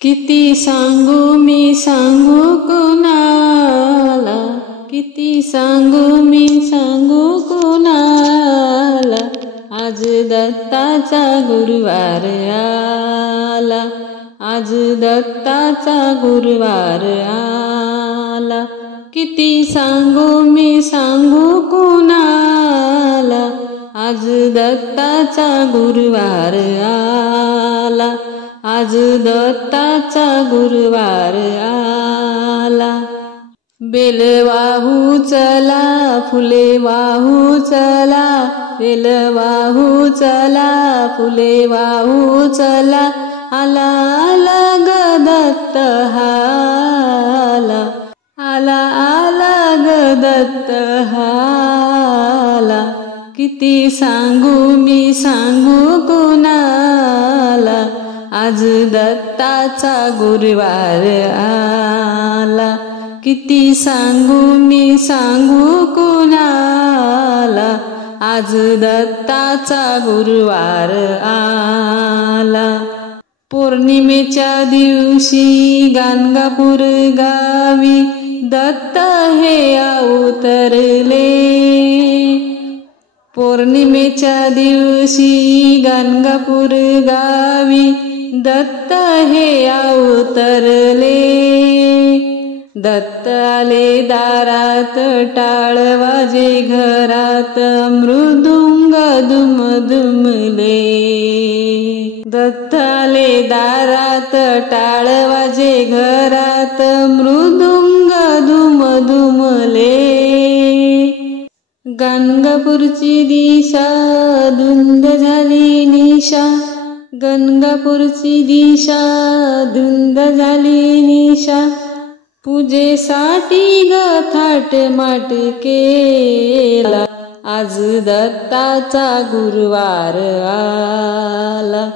किती सांगू मी सांगू कुणाला, किती सांगू मी सांगू कुणाला, आज दत्ताचा गुरुवार आला, आज दत्ताचा गुरुवार आला. किती सांगू मी सांगू कुणाला, आज दत्ताचा गुरुवार आला, आज दत्ताचा गुरुवार आला. बेल वाहू चला, फुले वाहू चला, बेल वाहू चला, फुले वाहू चला, आला आला ग दत्त हाला, आला आला ग दत्त हाला. किती सांगू मी सांगू कुणाला, आज दत्ताचा गुरुवार आला. किती सांगू मी सांगू कुणाला, आज दत्ताचा गुरुवार आला. पौर्णिमेच्या दिवशी गाणगापूर गावी दत्त हे अवतरले. पौर्णिमेच्या दिवशी गाणगापूर गावी दत्त हे अवतरले. दत्त आले दारात, टाळ वाजे घरात, मृदुंग दुमदुमले. दत्त आले दारात, टाळ वाजे घरात, मृदुंग दुमदुमले. गाणगापूरची दिशा धुंद झाली निशा, गाणगापूरची दिशा धुंद झाली निशा. पूजेसाठी ग थाटमाट केला, आज दत्ताचा गुरुवार आला,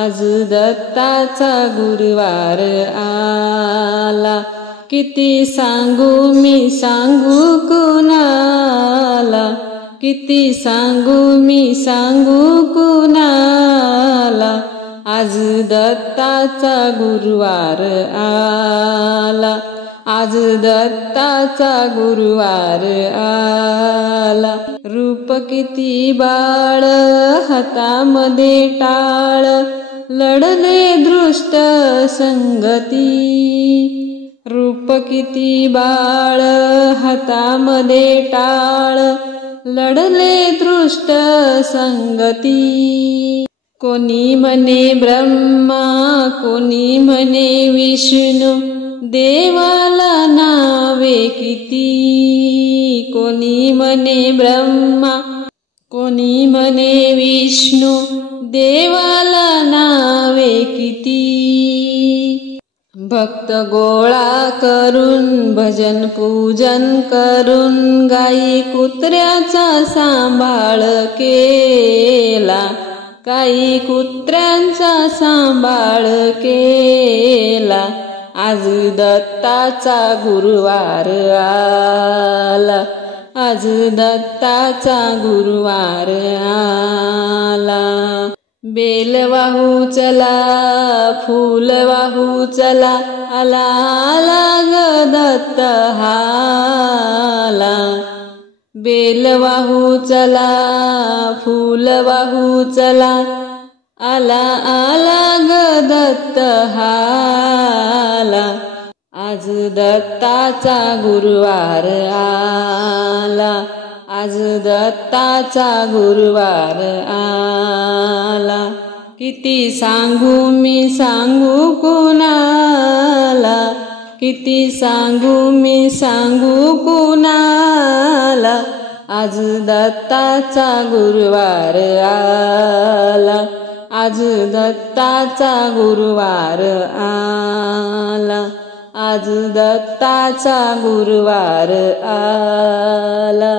आज दत्ताचा गुरुवार आला. किती सांगू मी सांगू कुणाला, किती सांगू मी सांगू कुणाला, आज दत्ताचा गुरुवार आला, आज दत्ताचा गुरुवार आला. रूप किती बाळ हातामध्ये टाळ, लढले दृष्ट संगती. रूप किती बाळ हातामध्ये टाळ, लढले दृष्ट संगती. कोणी म्हणे ब्रह्मा, कोणी म्हणे विष्णू, देवाला नावे किती. कोणी म्हणे ब्रह्मा, कोणी म्हणे विष्णू, देवाला नावे किती. भक्त गोळा करून भजन पूजन करून, गाई कुत्र्याचा सांभाळ केला, गाई कुत्र्यांचा सांभाळ केला. आज दत्ताचा गुरुवार आला, आज दत्ताचा गुरुवार आला. बेल वाहू चला, फूल वाहू चला, आला आला ग दत्त हाला. बेल वाहू चला, फूल वाहू चला, आला आला ग दत्त हाला. आज दत्ताचा गुरुवार आला, आज दत्ताचा गुरुवार आला. किती सांगू मी सांगू कुणाला, किती सांगू मी सांगू कुणाला, आज दत्ताचा गुरुवार आला, आज दत्ताचा गुरुवार आला, आज दत्ताचा गुरुवार आला.